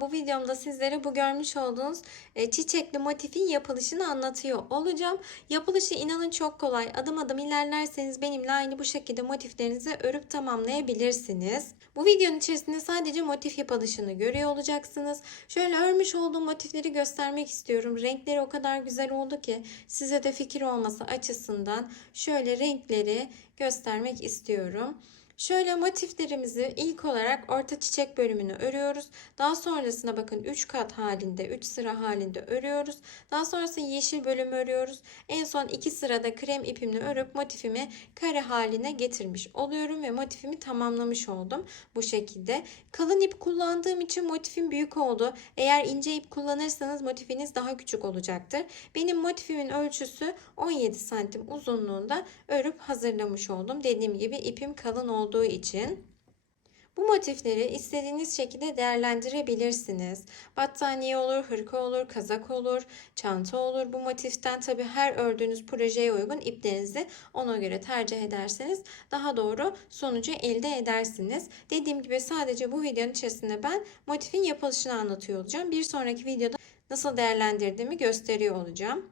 Bu videomda sizlere bu görmüş olduğunuz e, çiçekli motifin yapılışını anlatıyor olacağım. Yapılışı inanın çok kolay. Adım adım ilerlerseniz benimle aynı bu şekilde motiflerinizi örüp tamamlayabilirsiniz. Bu videonun içerisinde sadece motif yapılışını görüyor olacaksınız. Şöyle örmüş olduğum motifleri göstermek istiyorum. Renkleri o kadar güzel oldu ki size de fikir olması açısından şöyle renkleri göstermek istiyorum. Şöyle motiflerimizi ilk olarak orta çiçek bölümünü örüyoruz. Daha sonrasında bakın 3 kat halinde, 3 sıra halinde örüyoruz. Daha sonrasında yeşil bölümü örüyoruz. En son 2 sırada krem ipimle örüp motifimi kare haline getirmiş oluyorum ve motifimi tamamlamış oldum bu şekilde. Kalın ip kullandığım için motifim büyük oldu. Eğer ince ip kullanırsanız motifiniz daha küçük olacaktır. Benim motifimin ölçüsü 17 santim uzunluğunda örüp hazırlamış oldum. Dediğim gibi ipim kalın olduğu için. Bu motifleri istediğiniz şekilde değerlendirebilirsiniz. Battaniye olur, hırka olur, kazak olur, çanta olur. Bu motiften tabi her ördüğünüz projeye uygun iplerinizi ona göre tercih ederseniz daha doğru sonucu elde edersiniz. Dediğim gibi sadece bu videonun içerisinde ben motifin yapılışını anlatıyor olacağım. Bir sonraki videoda nasıl değerlendirdiğimi gösteriyor olacağım.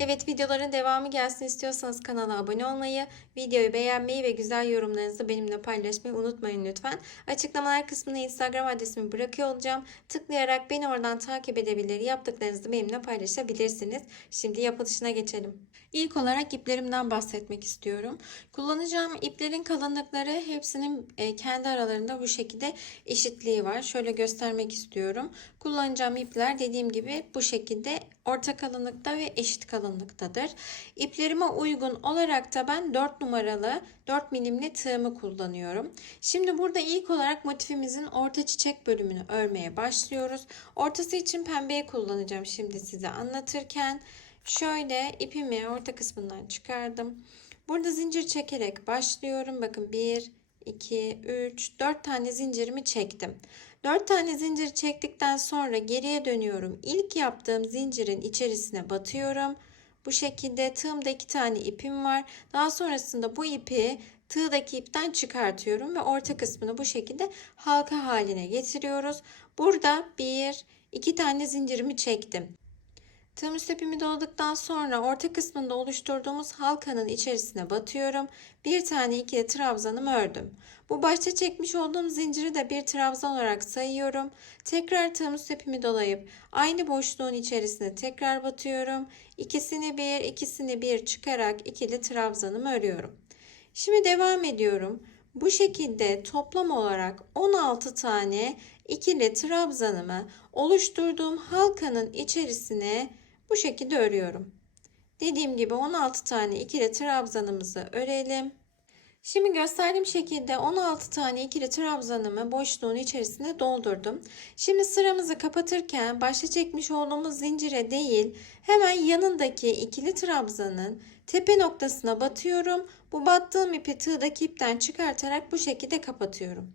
Evet videoların devamı gelsin istiyorsanız kanala abone olmayı, videoyu beğenmeyi ve güzel yorumlarınızı benimle paylaşmayı unutmayın lütfen. Açıklamalar kısmına Instagram adresimi bırakıyor olacağım. Tıklayarak beni oradan takip edebilir, yaptıklarınızı benimle paylaşabilirsiniz. Şimdi yapılışına geçelim. İlk olarak iplerimden bahsetmek istiyorum. Kullanacağım iplerin kalınlıkları hepsinin e, kendi aralarında bu şekilde eşitliği var. Şöyle göstermek istiyorum. Kullanacağım ipler dediğim gibi bu şekilde orta kalınlıkta ve eşit kalınlıktadır. İplerime uygun olarak da ben 4 numaralı 4 milimli tığımı kullanıyorum. Şimdi burada ilk olarak motifimizin orta çiçek bölümünü örmeye başlıyoruz. Ortası için pembeyi kullanacağım şimdi size anlatırken. Şöyle ipimi orta kısmından çıkardım. Burada zincir çekerek başlıyorum. Bakın 1, 2, 3, 4 tane zincirimi çektim. 4 tane zincir çektikten sonra geriye dönüyorum. İlk yaptığım zincirin içerisine batıyorum. Bu şekilde tığımda 2 tane ipim var. Daha sonrasında bu ipi tığdaki ipten çıkartıyorum ve orta kısmını bu şekilde halka haline getiriyoruz. Burada 1, 2 tane zincirimi çektim. Tığım üst doladıktan sonra orta kısmında oluşturduğumuz halkanın içerisine batıyorum. Bir tane ikili trabzanımı ördüm. Bu başta çekmiş olduğum zinciri de bir trabzan olarak sayıyorum. Tekrar tığım üst dolayıp aynı boşluğun içerisine tekrar batıyorum. İkisini bir, ikisini bir çıkarak ikili trabzanımı örüyorum. Şimdi devam ediyorum. Bu şekilde toplam olarak 16 tane ikili trabzanımı oluşturduğum halkanın içerisine bu şekilde örüyorum. Dediğim gibi 16 tane ikili trabzanımızı örelim. Şimdi gösterdiğim şekilde 16 tane ikili trabzanımı boşluğun içerisine doldurdum. Şimdi sıramızı kapatırken başta çekmiş olduğumuz zincire değil hemen yanındaki ikili trabzanın tepe noktasına batıyorum. Bu battığım ipi tığdaki ipten çıkartarak bu şekilde kapatıyorum.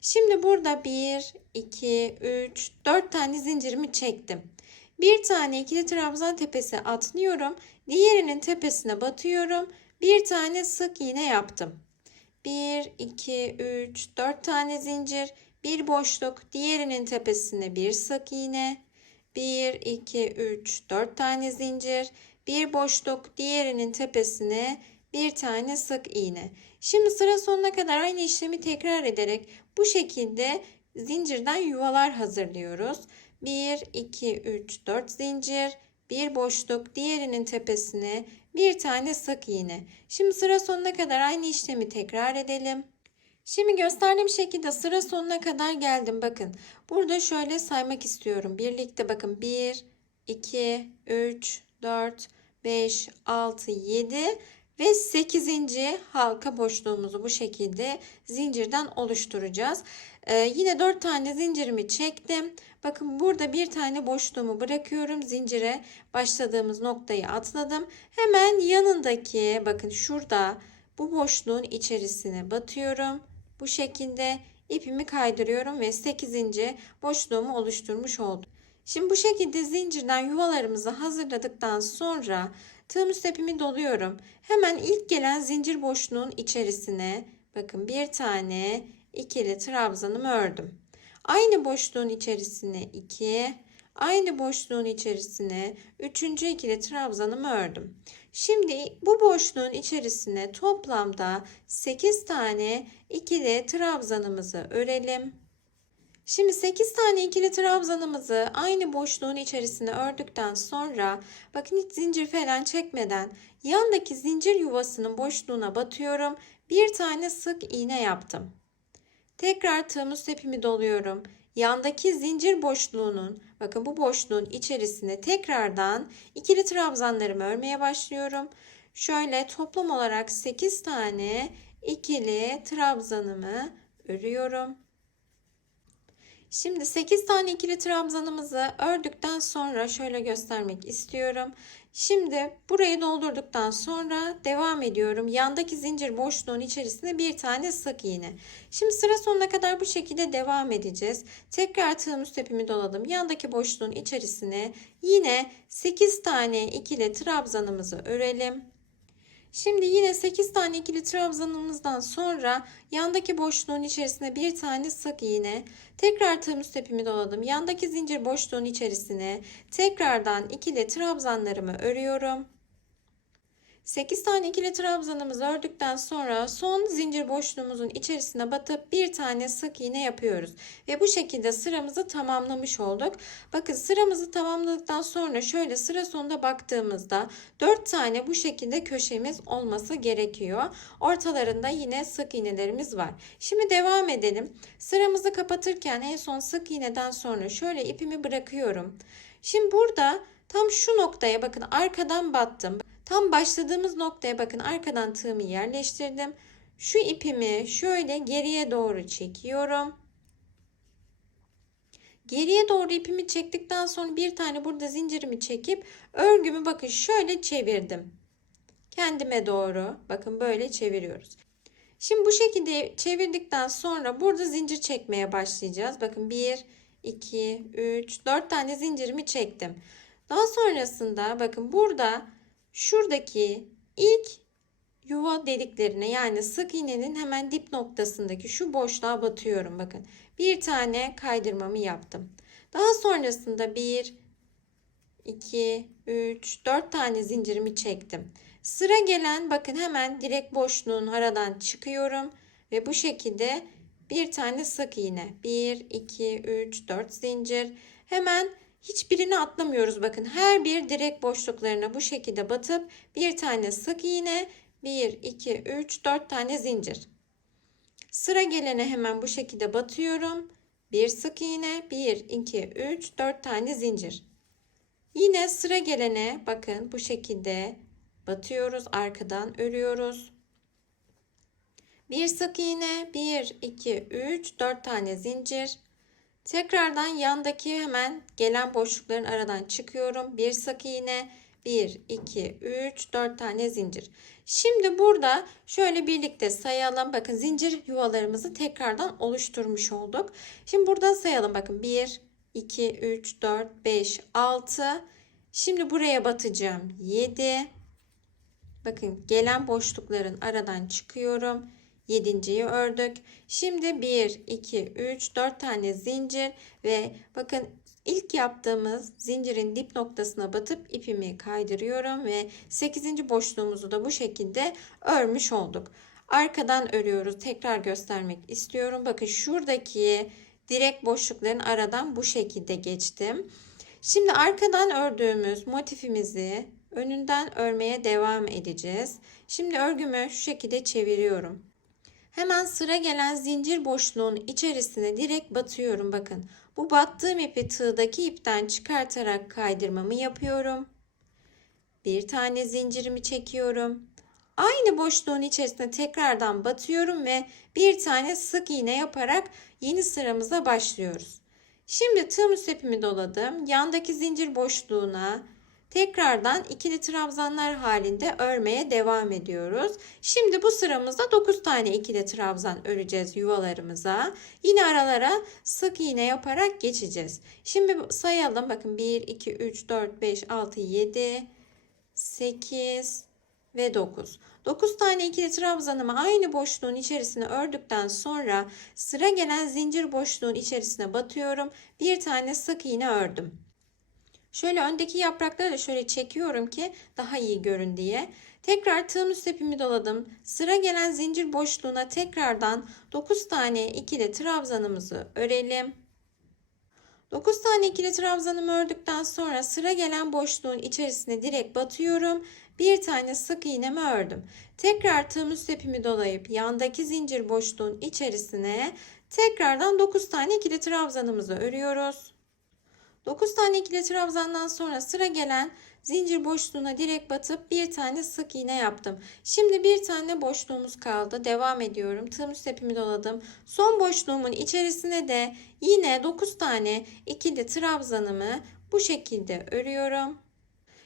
Şimdi burada 1, 2, 3, 4 tane zincirimi çektim. Bir tane ikili trabzan tepesi atlıyorum. Diğerinin tepesine batıyorum. Bir tane sık iğne yaptım. 1, 2, 3, 4 tane zincir. Bir boşluk. Diğerinin tepesine bir sık iğne. 1, 2, 3, 4 tane zincir. Bir boşluk. Diğerinin tepesine bir tane sık iğne. Şimdi sıra sonuna kadar aynı işlemi tekrar ederek bu şekilde zincirden yuvalar hazırlıyoruz. 1, 2, 3, 4 zincir, bir boşluk, diğerinin tepesine bir tane sık iğne. Şimdi sıra sonuna kadar aynı işlemi tekrar edelim. Şimdi gösterdiğim şekilde sıra sonuna kadar geldim. Bakın burada şöyle saymak istiyorum. Birlikte bakın 1, 2, 3, 4, 5, 6, 7 ve 8. halka boşluğumuzu bu şekilde zincirden oluşturacağız. Ee, yine 4 tane zincirimi çektim. Bakın burada bir tane boşluğumu bırakıyorum. Zincire başladığımız noktayı atladım. Hemen yanındaki bakın şurada bu boşluğun içerisine batıyorum. Bu şekilde ipimi kaydırıyorum ve 8. boşluğumu oluşturmuş oldum. Şimdi bu şekilde zincirden yuvalarımızı hazırladıktan sonra tığım üst ipimi doluyorum. Hemen ilk gelen zincir boşluğun içerisine bakın bir tane ikili trabzanımı ördüm. Aynı boşluğun içerisine 2, aynı boşluğun içerisine üçüncü ikili trabzanımı ördüm. Şimdi bu boşluğun içerisine toplamda 8 tane ikili trabzanımızı örelim. Şimdi 8 tane ikili trabzanımızı aynı boşluğun içerisine ördükten sonra bakın hiç zincir falan çekmeden yandaki zincir yuvasının boşluğuna batıyorum. Bir tane sık iğne yaptım. Tekrar tığımız ipimi doluyorum. Yandaki zincir boşluğunun bakın bu boşluğun içerisine tekrardan ikili trabzanlarımı örmeye başlıyorum. Şöyle toplam olarak 8 tane ikili trabzanımı örüyorum. Şimdi 8 tane ikili trabzanımızı ördükten sonra şöyle göstermek istiyorum. Şimdi burayı doldurduktan sonra devam ediyorum. Yandaki zincir boşluğun içerisine bir tane sık iğne. Şimdi sıra sonuna kadar bu şekilde devam edeceğiz. Tekrar tığım ipimi doladım. Yandaki boşluğun içerisine yine 8 tane ikili trabzanımızı örelim. Şimdi yine 8 tane ikili trabzanımızdan sonra yandaki boşluğun içerisine bir tane sık iğne. Tekrar tığım ipimi doladım. Yandaki zincir boşluğun içerisine tekrardan ikili trabzanlarımı örüyorum. 8 tane ikili trabzanımızı ördükten sonra son zincir boşluğumuzun içerisine batıp bir tane sık iğne yapıyoruz. Ve bu şekilde sıramızı tamamlamış olduk. Bakın sıramızı tamamladıktan sonra şöyle sıra sonunda baktığımızda 4 tane bu şekilde köşemiz olması gerekiyor. Ortalarında yine sık iğnelerimiz var. Şimdi devam edelim. Sıramızı kapatırken en son sık iğneden sonra şöyle ipimi bırakıyorum. Şimdi burada tam şu noktaya bakın arkadan battım. Tam başladığımız noktaya bakın arkadan tığımı yerleştirdim. Şu ipimi şöyle geriye doğru çekiyorum. Geriye doğru ipimi çektikten sonra bir tane burada zincirimi çekip örgümü bakın şöyle çevirdim. Kendime doğru bakın böyle çeviriyoruz. Şimdi bu şekilde çevirdikten sonra burada zincir çekmeye başlayacağız. Bakın 1, 2, 3, 4 tane zincirimi çektim. Daha sonrasında bakın burada şuradaki ilk yuva deliklerine yani sık iğnenin hemen dip noktasındaki şu boşluğa batıyorum. Bakın bir tane kaydırmamı yaptım. Daha sonrasında 1, 2, 3, 4 tane zincirimi çektim. Sıra gelen bakın hemen direkt boşluğun aradan çıkıyorum ve bu şekilde bir tane sık iğne 1 2 3 4 zincir hemen hiçbirini atlamıyoruz bakın. Her bir direk boşluklarına bu şekilde batıp bir tane sık iğne 1 2 3 4 tane zincir. Sıra gelene hemen bu şekilde batıyorum. Bir sık iğne 1 2 3 4 tane zincir. Yine sıra gelene bakın bu şekilde batıyoruz arkadan örüyoruz. Bir sık iğne 1 2 3 4 tane zincir tekrardan yandaki hemen gelen boşlukların aradan çıkıyorum. Bir sık iğne 1 2 3 4 tane zincir. Şimdi burada şöyle birlikte sayalım. Bakın zincir yuvalarımızı tekrardan oluşturmuş olduk. Şimdi buradan sayalım. Bakın 1 2 3 4 5 6 şimdi buraya batacağım. 7 bakın gelen boşlukların aradan çıkıyorum 7.yi ördük. Şimdi 1, 2, 3, 4 tane zincir ve bakın ilk yaptığımız zincirin dip noktasına batıp ipimi kaydırıyorum ve 8. boşluğumuzu da bu şekilde örmüş olduk. Arkadan örüyoruz. Tekrar göstermek istiyorum. Bakın şuradaki direk boşlukların aradan bu şekilde geçtim. Şimdi arkadan ördüğümüz motifimizi önünden örmeye devam edeceğiz. Şimdi örgümü şu şekilde çeviriyorum. Hemen sıra gelen zincir boşluğun içerisine direkt batıyorum bakın. Bu battığım ipi tığdaki ipten çıkartarak kaydırmamı yapıyorum. Bir tane zincirimi çekiyorum. Aynı boşluğun içerisine tekrardan batıyorum ve bir tane sık iğne yaparak yeni sıramıza başlıyoruz. Şimdi tığım ipimi doladım. Yandaki zincir boşluğuna Tekrardan ikili trabzanlar halinde örmeye devam ediyoruz. Şimdi bu sıramızda 9 tane ikili trabzan öreceğiz yuvalarımıza. Yine aralara sık iğne yaparak geçeceğiz. Şimdi sayalım. Bakın 1, 2, 3, 4, 5, 6, 7, 8, ve 9. 9 tane ikili trabzanımı aynı boşluğun içerisine ördükten sonra sıra gelen zincir boşluğun içerisine batıyorum. Bir tane sık iğne ördüm. Şöyle öndeki yaprakları da şöyle çekiyorum ki daha iyi görün diye. Tekrar tığım üst ipimi doladım. Sıra gelen zincir boşluğuna tekrardan 9 tane ikili trabzanımızı örelim. 9 tane ikili trabzanımı ördükten sonra sıra gelen boşluğun içerisine direkt batıyorum. Bir tane sık iğnemi ördüm. Tekrar tığım üst ipimi dolayıp yandaki zincir boşluğun içerisine tekrardan 9 tane ikili trabzanımızı örüyoruz. 9 tane ikili trabzandan sonra sıra gelen zincir boşluğuna direkt batıp bir tane sık iğne yaptım. Şimdi bir tane boşluğumuz kaldı. Devam ediyorum. Tığım üst ipimi doladım. Son boşluğumun içerisine de yine 9 tane ikili trabzanımı bu şekilde örüyorum.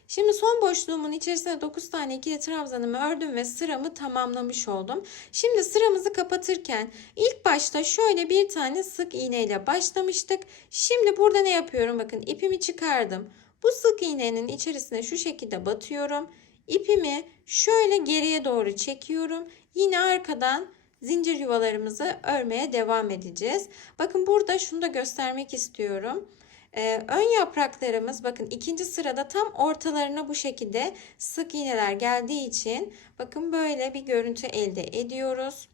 Şimdi son boşluğumun içerisine 9 tane ikili trabzanımı ördüm ve sıramı tamamlamış oldum. Şimdi sıramızı kapatırken ilk başta şöyle bir tane sık iğne ile başlamıştık. Şimdi burada ne yapıyorum? Bakın ipimi çıkardım. Bu sık iğnenin içerisine şu şekilde batıyorum. İpimi şöyle geriye doğru çekiyorum. Yine arkadan zincir yuvalarımızı örmeye devam edeceğiz. Bakın burada şunu da göstermek istiyorum. Ee, ön yapraklarımız bakın ikinci sırada tam ortalarına bu şekilde sık iğneler geldiği için bakın böyle bir görüntü elde ediyoruz.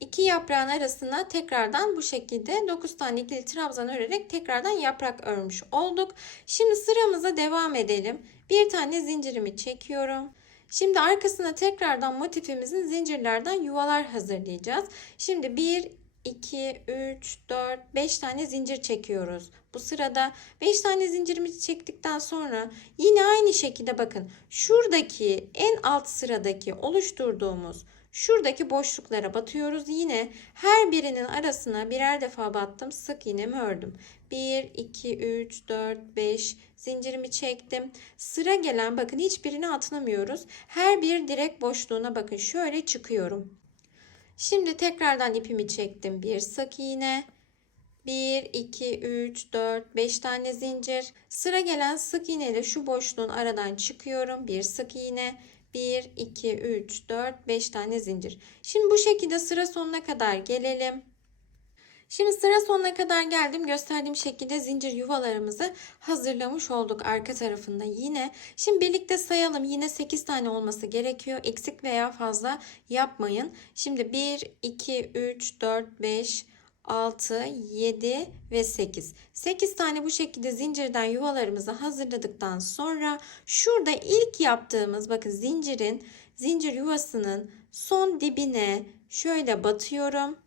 İki yaprağın arasına tekrardan bu şekilde 9 tane ikili trabzan örerek tekrardan yaprak örmüş olduk. Şimdi sıramıza devam edelim. Bir tane zincirimi çekiyorum. Şimdi arkasına tekrardan motifimizin zincirlerden yuvalar hazırlayacağız. Şimdi 1, 2, 3, 4, 5 tane zincir çekiyoruz. Bu sırada 5 tane zincirimizi çektikten sonra yine aynı şekilde bakın şuradaki en alt sıradaki oluşturduğumuz şuradaki boşluklara batıyoruz. Yine her birinin arasına birer defa battım. Sık iğnemi ördüm. 1, 2, 3, 4, 5 zincirimi çektim. Sıra gelen bakın hiçbirini atlamıyoruz. Her bir direk boşluğuna bakın şöyle çıkıyorum. Şimdi tekrardan ipimi çektim. Bir sık iğne. 1, 2, 3, 4, 5 tane zincir. Sıra gelen sık iğne ile şu boşluğun aradan çıkıyorum. Bir sık iğne. 1, 2, 3, 4, 5 tane zincir. Şimdi bu şekilde sıra sonuna kadar gelelim. Şimdi sıra sonuna kadar geldim. Gösterdiğim şekilde zincir yuvalarımızı hazırlamış olduk arka tarafında yine. Şimdi birlikte sayalım. Yine 8 tane olması gerekiyor. Eksik veya fazla yapmayın. Şimdi 1, 2, 3, 4, 5, 6, 7 ve 8. 8 tane bu şekilde zincirden yuvalarımızı hazırladıktan sonra şurada ilk yaptığımız bakın zincirin zincir yuvasının son dibine şöyle batıyorum.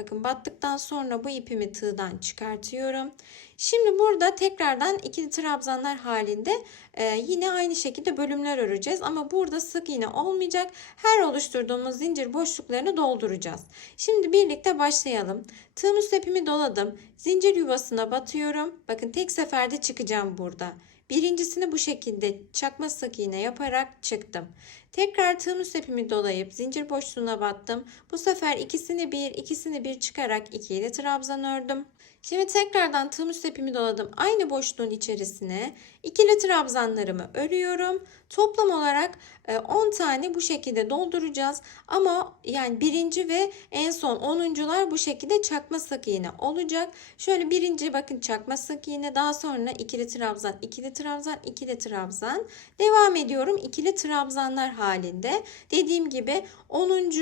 Bakın battıktan sonra bu ipimi tığdan çıkartıyorum. Şimdi burada tekrardan ikili trabzanlar halinde e, yine aynı şekilde bölümler öreceğiz. Ama burada sık iğne olmayacak. Her oluşturduğumuz zincir boşluklarını dolduracağız. Şimdi birlikte başlayalım. Tığım üst ipimi doladım. Zincir yuvasına batıyorum. Bakın tek seferde çıkacağım burada. Birincisini bu şekilde çakma sık iğne yaparak çıktım. Tekrar tığım üst ipimi dolayıp zincir boşluğuna battım. Bu sefer ikisini bir, ikisini bir çıkarak ikiyle trabzan ördüm. Şimdi tekrardan tığım üst ipimi doladım. Aynı boşluğun içerisine ikili trabzanlarımı örüyorum. Toplam olarak 10 tane bu şekilde dolduracağız. Ama yani birinci ve en son onuncular bu şekilde çakma sık iğne olacak. Şöyle birinci bakın çakma sık iğne daha sonra ikili trabzan, ikili trabzan, ikili trabzan. Devam ediyorum ikili trabzanlar halinde. Dediğim gibi 10.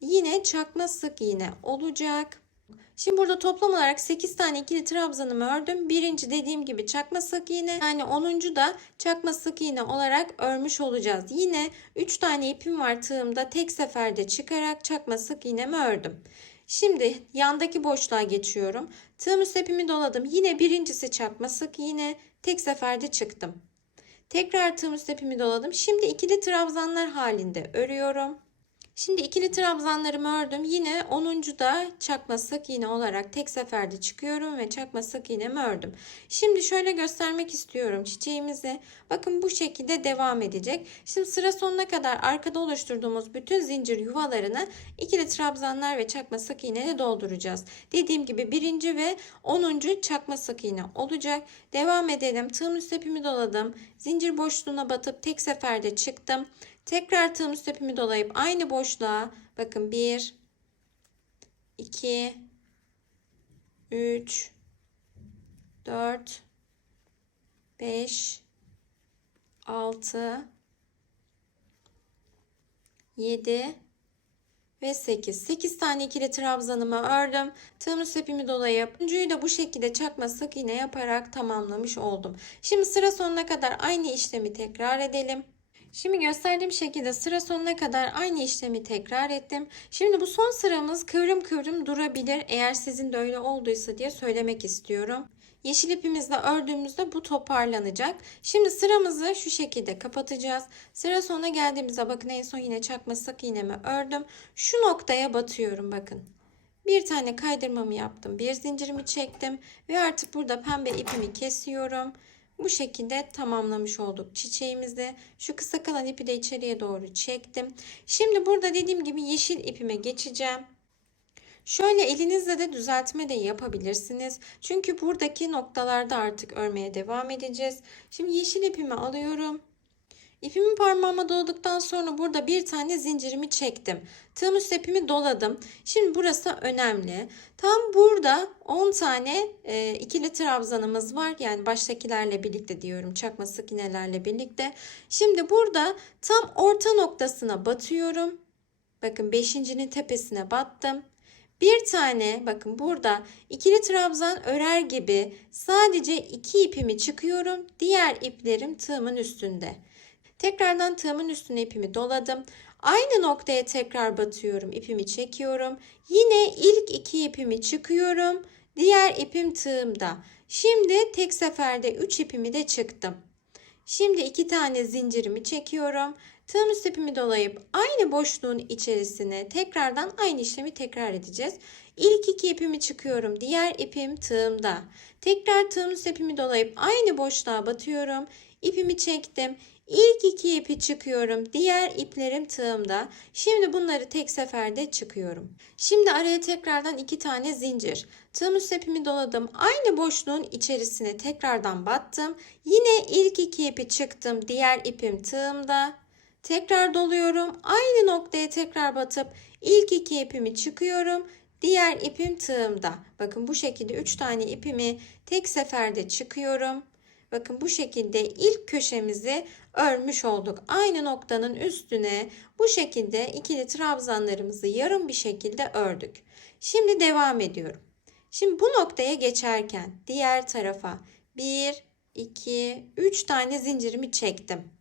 yine çakma sık iğne olacak. Şimdi burada toplam olarak 8 tane ikili trabzanımı ördüm. Birinci dediğim gibi çakma sık iğne yani 10. da çakma sık iğne olarak örmüş olacağız. Yine 3 tane ipim var tığımda tek seferde çıkarak çakma sık iğnemi ördüm. Şimdi yandaki boşluğa geçiyorum. Tığım üst ipimi doladım. Yine birincisi çakma sık iğne tek seferde çıktım. Tekrar tığım üst ipimi doladım. Şimdi ikili trabzanlar halinde örüyorum. Şimdi ikili trabzanlarımı ördüm. Yine 10. da çakma sık iğne olarak tek seferde çıkıyorum ve çakma sık iğnemi ördüm. Şimdi şöyle göstermek istiyorum çiçeğimizi. Bakın bu şekilde devam edecek. Şimdi sıra sonuna kadar arkada oluşturduğumuz bütün zincir yuvalarını ikili trabzanlar ve çakma sık iğne ile dolduracağız. Dediğim gibi birinci ve 10. çakma sık iğne olacak. Devam edelim. Tığım üst ipimi doladım. Zincir boşluğuna batıp tek seferde çıktım. Tekrar tığım üst dolayıp aynı boşluğa bakın 1 2 3 4 5 6 7 ve 8. 8 tane ikili trabzanımı ördüm. Tığım üst dolayıp üçüncüyü de bu şekilde çakma sık iğne yaparak tamamlamış oldum. Şimdi sıra sonuna kadar aynı işlemi tekrar edelim. Şimdi gösterdiğim şekilde sıra sonuna kadar aynı işlemi tekrar ettim. Şimdi bu son sıramız kıvrım kıvrım durabilir eğer sizin de öyle olduysa diye söylemek istiyorum. Yeşil ipimizle ördüğümüzde bu toparlanacak. Şimdi sıramızı şu şekilde kapatacağız. Sıra sonuna geldiğimizde bakın en son yine çakma sık iğnemi ördüm. Şu noktaya batıyorum bakın. Bir tane kaydırmamı yaptım. Bir zincirimi çektim ve artık burada pembe ipimi kesiyorum. Bu şekilde tamamlamış olduk çiçeğimizi. Şu kısa kalan ipi de içeriye doğru çektim. Şimdi burada dediğim gibi yeşil ipime geçeceğim. Şöyle elinizle de düzeltme de yapabilirsiniz. Çünkü buradaki noktalarda artık örmeye devam edeceğiz. Şimdi yeşil ipimi alıyorum. İpimi parmağıma dolduktan sonra burada bir tane zincirimi çektim. Tığım üst ipimi doladım. Şimdi burası önemli. Tam burada 10 tane e, ikili trabzanımız var. Yani baştakilerle birlikte diyorum. Çakma sık iğnelerle birlikte. Şimdi burada tam orta noktasına batıyorum. Bakın beşincinin tepesine battım. Bir tane bakın burada ikili trabzan örer gibi sadece iki ipimi çıkıyorum. Diğer iplerim tığımın üstünde. Tekrardan tığımın üstüne ipimi doladım. Aynı noktaya tekrar batıyorum. ipimi çekiyorum. Yine ilk iki ipimi çıkıyorum. Diğer ipim tığımda. Şimdi tek seferde 3 ipimi de çıktım. Şimdi iki tane zincirimi çekiyorum. Tığım üst ipimi dolayıp aynı boşluğun içerisine tekrardan aynı işlemi tekrar edeceğiz. İlk iki ipimi çıkıyorum. Diğer ipim tığımda. Tekrar tığım üst ipimi dolayıp aynı boşluğa batıyorum. İpimi çektim. İlk iki ipi çıkıyorum. Diğer iplerim tığımda. Şimdi bunları tek seferde çıkıyorum. Şimdi araya tekrardan iki tane zincir. Tığım üst ipimi doladım. Aynı boşluğun içerisine tekrardan battım. Yine ilk iki ipi çıktım. Diğer ipim tığımda. Tekrar doluyorum. Aynı noktaya tekrar batıp ilk iki ipimi çıkıyorum. Diğer ipim tığımda. Bakın bu şekilde 3 tane ipimi tek seferde çıkıyorum. Bakın bu şekilde ilk köşemizi örmüş olduk. Aynı noktanın üstüne bu şekilde ikili trabzanlarımızı yarım bir şekilde ördük. Şimdi devam ediyorum. Şimdi bu noktaya geçerken diğer tarafa 1, 2, 3 tane zincirimi çektim.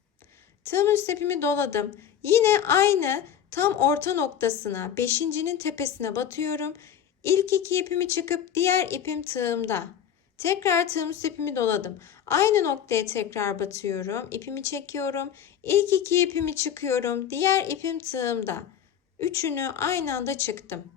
Tığım üst ipimi doladım. Yine aynı tam orta noktasına, beşincinin tepesine batıyorum. İlk iki ipimi çıkıp diğer ipim tığımda. Tekrar tığım üst ipimi doladım. Aynı noktaya tekrar batıyorum. İpimi çekiyorum. İlk iki ipimi çıkıyorum. Diğer ipim tığımda. Üçünü aynı anda çıktım.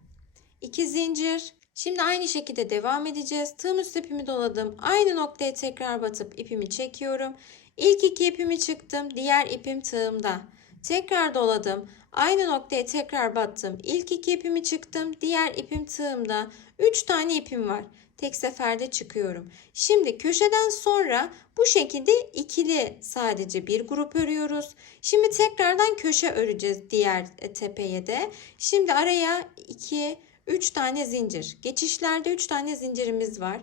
İki zincir. Şimdi aynı şekilde devam edeceğiz. Tığım üst ipimi doladım. Aynı noktaya tekrar batıp ipimi çekiyorum. İlk iki ipimi çıktım. Diğer ipim tığımda. Tekrar doladım. Aynı noktaya tekrar battım. İlk iki ipimi çıktım. Diğer ipim tığımda. Üç tane ipim var. Tek seferde çıkıyorum. Şimdi köşeden sonra bu şekilde ikili sadece bir grup örüyoruz. Şimdi tekrardan köşe öreceğiz diğer e, tepeye de. Şimdi araya 2 3 tane zincir. Geçişlerde 3 tane zincirimiz var.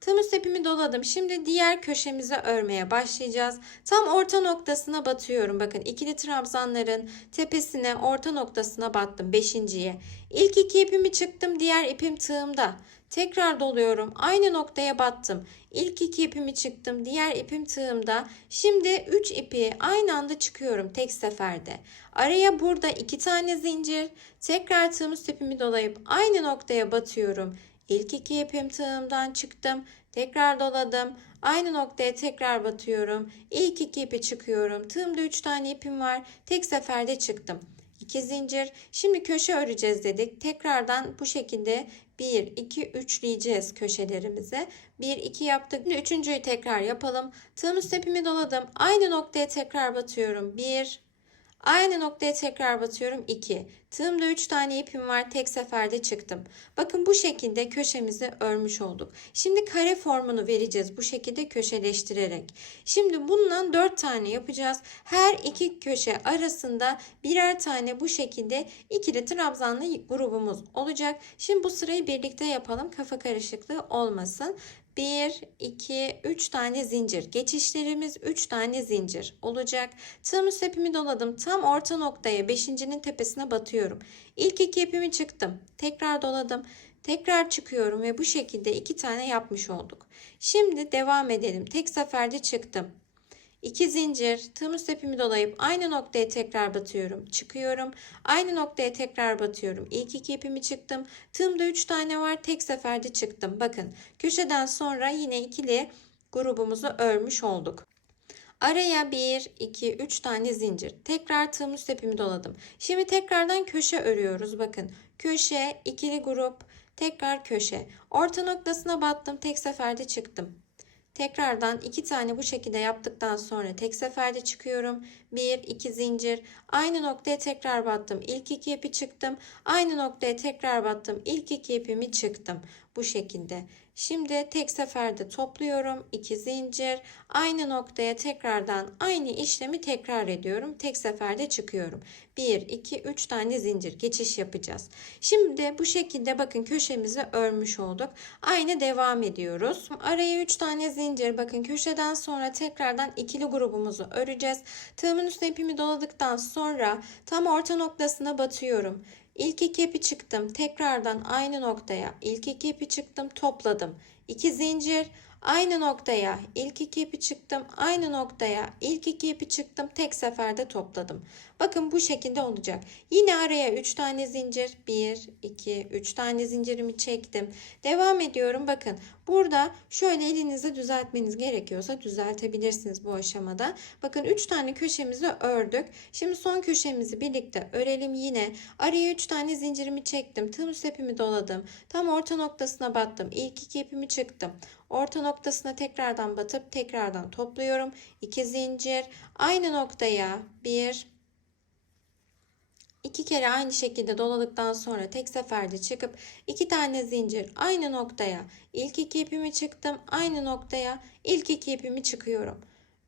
Tığım üst ipimi doladım. Şimdi diğer köşemize örmeye başlayacağız. Tam orta noktasına batıyorum. Bakın ikili trabzanların tepesine orta noktasına battım. Beşinciye. İlk iki ipimi çıktım. Diğer ipim tığımda. Tekrar doluyorum. Aynı noktaya battım. İlk iki ipimi çıktım. Diğer ipim tığımda. Şimdi 3 ipi aynı anda çıkıyorum tek seferde. Araya burada iki tane zincir. Tekrar tığım üst ipimi dolayıp aynı noktaya batıyorum. İlk iki ipim tığımdan çıktım. Tekrar doladım. Aynı noktaya tekrar batıyorum. İlk iki ipi çıkıyorum. Tığımda 3 tane ipim var. Tek seferde çıktım. 2 zincir. Şimdi köşe öreceğiz dedik. Tekrardan bu şekilde 1, 2, 3'leyeceğiz köşelerimizi. 1, 2 yaptık. Şimdi üçüncüyü tekrar yapalım. Tığım üst ipimi doladım. Aynı noktaya tekrar batıyorum. 1, Aynı noktaya tekrar batıyorum 2. Tığımda 3 tane ipim var. Tek seferde çıktım. Bakın bu şekilde köşemizi örmüş olduk. Şimdi kare formunu vereceğiz bu şekilde köşeleştirerek. Şimdi bundan 4 tane yapacağız. Her iki köşe arasında birer tane bu şekilde ikili trabzanlı grubumuz olacak. Şimdi bu sırayı birlikte yapalım. Kafa karışıklığı olmasın. 1, 2, 3 tane zincir. Geçişlerimiz 3 tane zincir olacak. Tığımız ipimi doladım. Tam orta noktaya 5.'nin tepesine batıyorum. İlk iki ipimi çıktım. Tekrar doladım. Tekrar çıkıyorum ve bu şekilde iki tane yapmış olduk. Şimdi devam edelim. Tek seferde çıktım. 2 zincir tığımız ipimi dolayıp aynı noktaya tekrar batıyorum. Çıkıyorum. Aynı noktaya tekrar batıyorum. İlk iki ipimi çıktım. Tığımda 3 tane var. Tek seferde çıktım. Bakın köşeden sonra yine ikili grubumuzu örmüş olduk. Araya 1, 2, 3 tane zincir. Tekrar tığımız ipimi doladım. Şimdi tekrardan köşe örüyoruz. Bakın köşe, ikili grup, tekrar köşe. Orta noktasına battım. Tek seferde çıktım. Tekrardan iki tane bu şekilde yaptıktan sonra tek seferde çıkıyorum. Bir, iki zincir. Aynı noktaya tekrar battım. İlk iki ipi çıktım. Aynı noktaya tekrar battım. İlk iki ipimi çıktım. Bu şekilde. Şimdi tek seferde topluyorum. 2 zincir. Aynı noktaya tekrardan aynı işlemi tekrar ediyorum. Tek seferde çıkıyorum. 1, 2, 3 tane zincir geçiş yapacağız. Şimdi bu şekilde bakın köşemizi örmüş olduk. Aynı devam ediyoruz. Araya 3 tane zincir. Bakın köşeden sonra tekrardan ikili grubumuzu öreceğiz. Tığımın üstüne ipimi doladıktan sonra tam orta noktasına batıyorum. İlk iki ipi çıktım. Tekrardan aynı noktaya. İlk iki ipi çıktım. Topladım. 2 zincir. Aynı noktaya. İlk iki ipi çıktım. Aynı noktaya. İlk iki ipi çıktım. Tek seferde topladım. Bakın bu şekilde olacak. Yine araya 3 tane zincir. 1, 2, 3 tane zincirimi çektim. Devam ediyorum. Bakın burada şöyle elinizi düzeltmeniz gerekiyorsa düzeltebilirsiniz bu aşamada. Bakın 3 tane köşemizi ördük. Şimdi son köşemizi birlikte örelim yine. Araya 3 tane zincirimi çektim. Tığım ipimi doladım. Tam orta noktasına battım. İlk iki ipimi çıktım. Orta noktasına tekrardan batıp tekrardan topluyorum. 2 zincir. Aynı noktaya 1 İki kere aynı şekilde doladıktan sonra tek seferde çıkıp iki tane zincir aynı noktaya ilk iki ipimi çıktım aynı noktaya ilk iki ipimi çıkıyorum.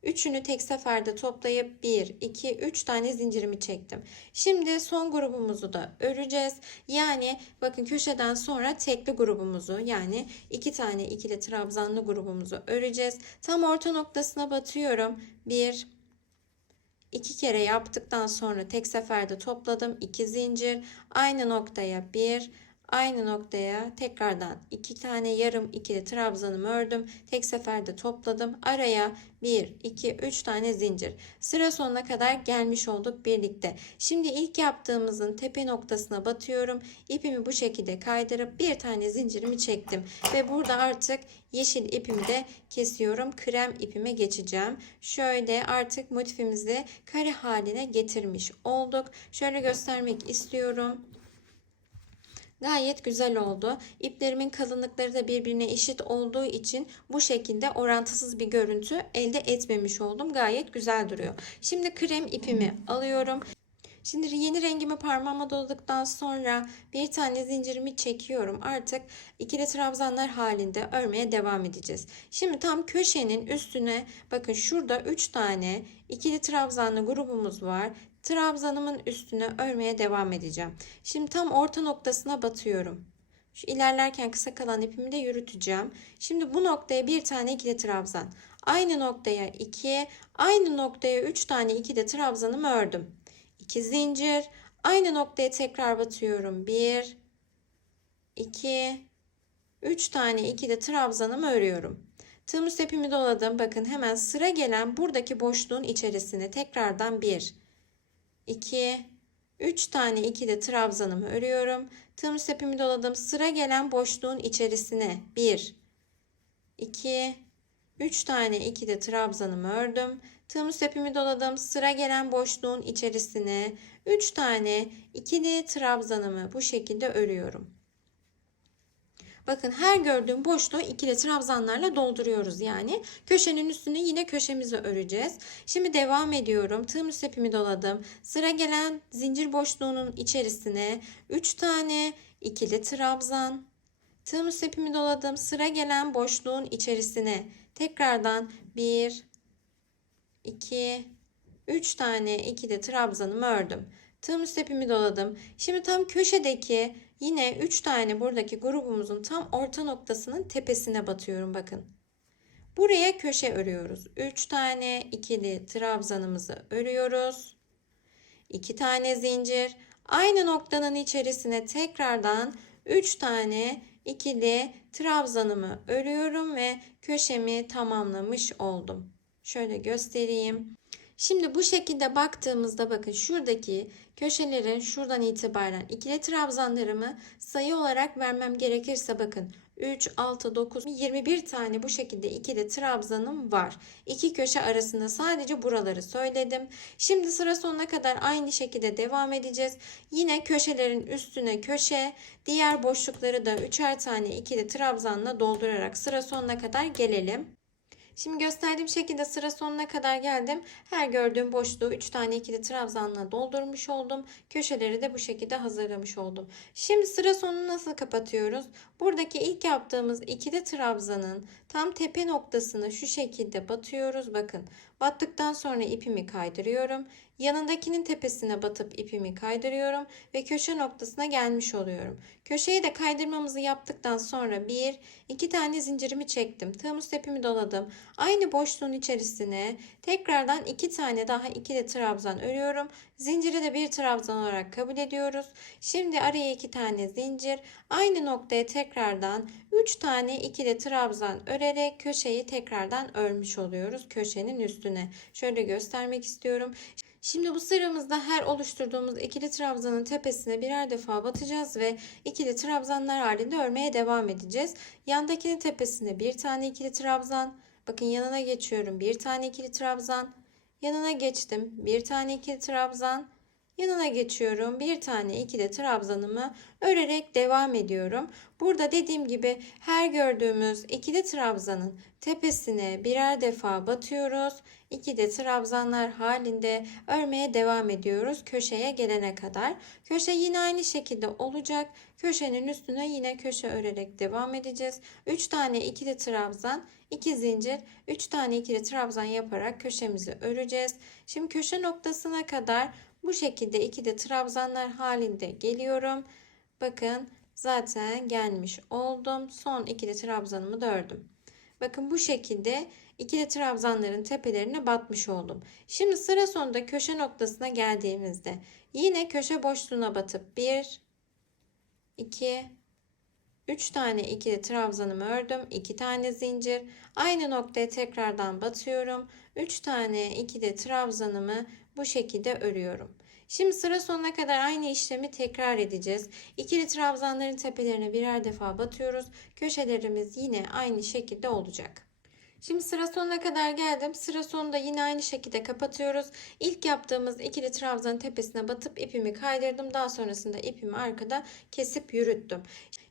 Üçünü tek seferde toplayıp 1, 2, 3 tane zincirimi çektim. Şimdi son grubumuzu da öreceğiz. Yani bakın köşeden sonra tekli grubumuzu yani iki tane ikili trabzanlı grubumuzu öreceğiz. Tam orta noktasına batıyorum. 1, iki kere yaptıktan sonra tek seferde topladım. 2 zincir aynı noktaya 1 aynı noktaya tekrardan iki tane yarım ikili trabzanımı ördüm. Tek seferde topladım. Araya 1, 2, 3 tane zincir. Sıra sonuna kadar gelmiş olduk birlikte. Şimdi ilk yaptığımızın tepe noktasına batıyorum. İpimi bu şekilde kaydırıp bir tane zincirimi çektim. Ve burada artık yeşil ipimi de kesiyorum. Krem ipime geçeceğim. Şöyle artık motifimizi kare haline getirmiş olduk. Şöyle göstermek istiyorum. Gayet güzel oldu. İplerimin kalınlıkları da birbirine eşit olduğu için bu şekilde orantısız bir görüntü elde etmemiş oldum. Gayet güzel duruyor. Şimdi krem ipimi alıyorum. Şimdi yeni rengimi parmağıma doladıktan sonra bir tane zincirimi çekiyorum. Artık ikili trabzanlar halinde örmeye devam edeceğiz. Şimdi tam köşenin üstüne bakın şurada 3 tane ikili trabzanlı grubumuz var. Trabzanımın üstüne örmeye devam edeceğim. Şimdi tam orta noktasına batıyorum. Şu ilerlerken kısa kalan ipimi de yürüteceğim. Şimdi bu noktaya bir tane ikili trabzan. Aynı noktaya 2, aynı noktaya 3 tane ikili trabzanımı ördüm. 2 zincir. Aynı noktaya tekrar batıyorum. 1, 2, 3 tane ikili trabzanımı örüyorum. Tığımız ipimi doladım. Bakın hemen sıra gelen buradaki boşluğun içerisine tekrardan 1, 2, 3 tane ikili trabzanımı örüyorum. Tığımız ipimi doladım. Sıra gelen boşluğun içerisine 1, 2, 3 tane ikili trabzanımı ördüm. Tığımız ipimi doladım. Sıra gelen boşluğun içerisine 3 tane ikili trabzanımı bu şekilde örüyorum. Bakın her gördüğüm boşluğu ikili trabzanlarla dolduruyoruz yani. Köşenin üstüne yine köşemizi öreceğiz. Şimdi devam ediyorum. Tığım üst ipimi doladım. Sıra gelen zincir boşluğunun içerisine 3 tane ikili trabzan. Tığım üst ipimi doladım. Sıra gelen boşluğun içerisine tekrardan 1, 2, 3 tane ikili trabzanımı ördüm. Tığım üst ipimi doladım. Şimdi tam köşedeki yine 3 tane buradaki grubumuzun tam orta noktasının tepesine batıyorum bakın. Buraya köşe örüyoruz. 3 tane ikili trabzanımızı örüyoruz. 2 tane zincir. Aynı noktanın içerisine tekrardan 3 tane ikili trabzanımı örüyorum ve köşemi tamamlamış oldum. Şöyle göstereyim. Şimdi bu şekilde baktığımızda bakın şuradaki köşelerin şuradan itibaren ikili trabzanlarımı sayı olarak vermem gerekirse bakın 3, 6, 9, 21 tane bu şekilde ikili trabzanım var. İki köşe arasında sadece buraları söyledim. Şimdi sıra sonuna kadar aynı şekilde devam edeceğiz. Yine köşelerin üstüne köşe, diğer boşlukları da üçer tane ikili trabzanla doldurarak sıra sonuna kadar gelelim. Şimdi gösterdiğim şekilde sıra sonuna kadar geldim. Her gördüğüm boşluğu 3 tane ikili trabzanla doldurmuş oldum. Köşeleri de bu şekilde hazırlamış oldum. Şimdi sıra sonunu nasıl kapatıyoruz? Buradaki ilk yaptığımız ikili trabzanın tam tepe noktasını şu şekilde batıyoruz. Bakın battıktan sonra ipimi kaydırıyorum. Yanındakinin tepesine batıp ipimi kaydırıyorum ve köşe noktasına gelmiş oluyorum. Köşeyi de kaydırmamızı yaptıktan sonra bir, iki tane zincirimi çektim. Tığım üst ipimi doladım. Aynı boşluğun içerisine tekrardan iki tane daha ikili trabzan örüyorum. Zinciri de bir trabzan olarak kabul ediyoruz. Şimdi araya iki tane zincir. Aynı noktaya tekrardan 3 tane ikili trabzan örerek köşeyi tekrardan örmüş oluyoruz köşenin üstüne. Şöyle göstermek istiyorum. Şimdi bu sıramızda her oluşturduğumuz ikili trabzanın tepesine birer defa batacağız ve ikili trabzanlar halinde örmeye devam edeceğiz. Yandakinin tepesine bir tane ikili trabzan. Bakın yanına geçiyorum. Bir tane ikili trabzan. Yanına geçtim. Bir tane ikili trabzan. Yanına geçiyorum. Bir tane ikili trabzanımı örerek devam ediyorum. Burada dediğim gibi her gördüğümüz ikili trabzanın tepesine birer defa batıyoruz. İkili trabzanlar halinde örmeye devam ediyoruz köşeye gelene kadar. Köşe yine aynı şekilde olacak. Köşenin üstüne yine köşe örerek devam edeceğiz. 3 tane ikili trabzan, 2 zincir, 3 tane ikili trabzan yaparak köşemizi öreceğiz. Şimdi köşe noktasına kadar bu şekilde ikili trabzanlar halinde geliyorum. Bakın zaten gelmiş oldum. Son ikili trabzanımı da ördüm. Bakın bu şekilde ikili trabzanların tepelerine batmış oldum. Şimdi sıra sonunda köşe noktasına geldiğimizde yine köşe boşluğuna batıp 1 2 3 tane ikili trabzanımı ördüm. 2 tane zincir. Aynı noktaya tekrardan batıyorum. 3 tane ikili trabzanımı bu şekilde örüyorum. Şimdi sıra sonuna kadar aynı işlemi tekrar edeceğiz. İkili trabzanların tepelerine birer defa batıyoruz. Köşelerimiz yine aynı şekilde olacak. Şimdi sıra sonuna kadar geldim. Sıra sonunda yine aynı şekilde kapatıyoruz. İlk yaptığımız ikili trabzanın tepesine batıp ipimi kaydırdım. Daha sonrasında ipimi arkada kesip yürüttüm.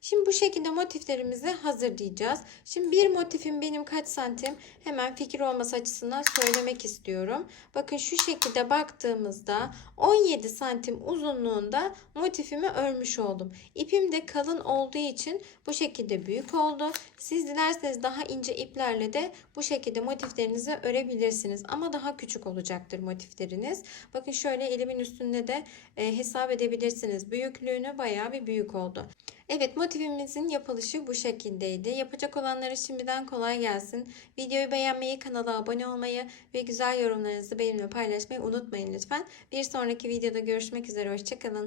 Şimdi bu şekilde motiflerimizi hazırlayacağız. Şimdi bir motifim benim kaç santim hemen fikir olması açısından söylemek istiyorum. Bakın şu şekilde baktığımızda 17 santim uzunluğunda motifimi örmüş oldum. İpim de kalın olduğu için bu şekilde büyük oldu. Siz dilerseniz daha ince iplerle de bu şekilde motiflerinizi örebilirsiniz. Ama daha küçük olacaktır motifleriniz. Bakın şöyle elimin üstünde de e, hesap edebilirsiniz. Büyüklüğünü bayağı bir büyük oldu. Evet motifimizin yapılışı bu şekildeydi. Yapacak olanlara şimdiden kolay gelsin. Videoyu beğenmeyi, kanala abone olmayı ve güzel yorumlarınızı benimle paylaşmayı unutmayın lütfen. Bir sonraki videoda görüşmek üzere. Hoşçakalın.